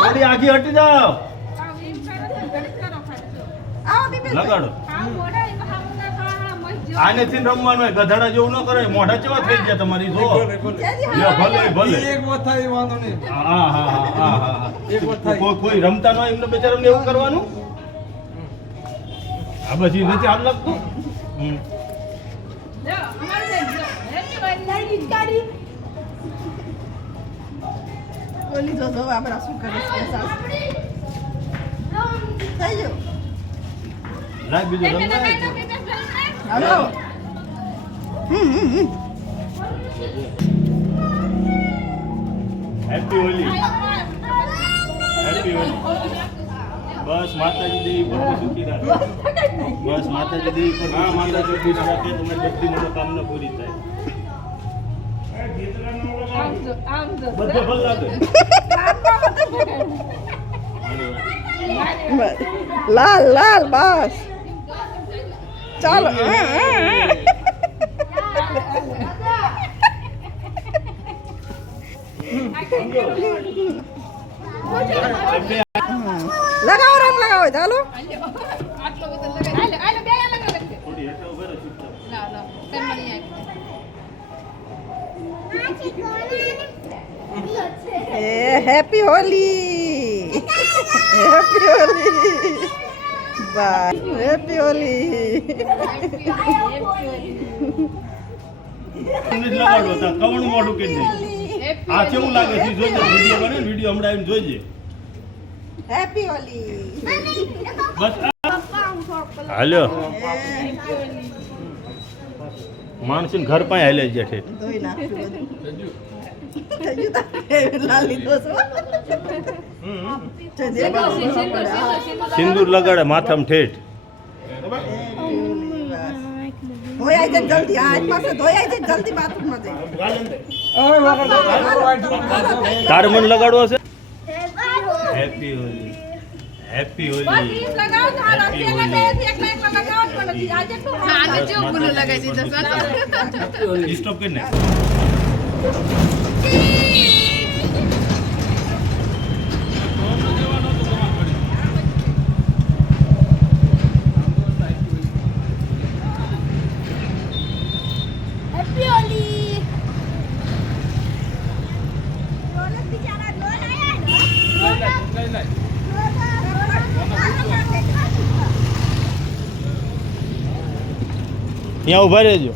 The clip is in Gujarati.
થોડી આગી હટી જાઓ. લગાડો. આનેથી રમવાનું હોય, ગધાડા જેવું ન કરે. મોઢા કેવા થઈ ગયા તમારી જો. ભલે ભલે એક વાત થાય વાંધો નહીં. હા હા હા હા. એક વાત થાય. કોઈ રમતા ન હોય એમને બેચારાને એવું કરવાનું. આ પછી નથી આમ લાગતું. ઓલી જો જો આપણા શું કરે છે સાસ થઈ ગયો લાગ બીજું રમતા હાલો હેપી હોલી. હેપી હોલી. બસ માતાજી દેવી પર સુખી રાખે. બસ માતાજી દેવી પર હા માતાજી સુખી રાખે. તમારી બધી મનોકામના પૂરી થાય. બધે ભલ લાગે. લાલ લાલ બસ ચાલો લગાવો રંગ લગાવો ચાલો થોડી હેઠળ ઉભા રહો ચૂપચાપ. Happy Holi happy Holi bye happy Holi તમને જ લગાડો તા કવણ મોઢું કે નહીં. આ કેવું લાગે છે જોજો. વિડિયો બને વિડિયો હમણાં આવીને જોઈજે. હેપી હોલી બસ હાલ્યો માણસને ઘર પાસે હાલે છે ઠેઠ. ધોઈ નાખ્યું લાલ લીધો સિંદૂર લગાડે માથામાં ઠેઠ. ધોઈ આવી જાય જલ્દી આ પાસે ધોઈ આવી જાય જલ્દી બાથરૂમમાં જઈ તારે મને લગાડવો છે. Happy Holi. Happy Holi. Stop કરીને ત્યાં ઉભા રહેજો.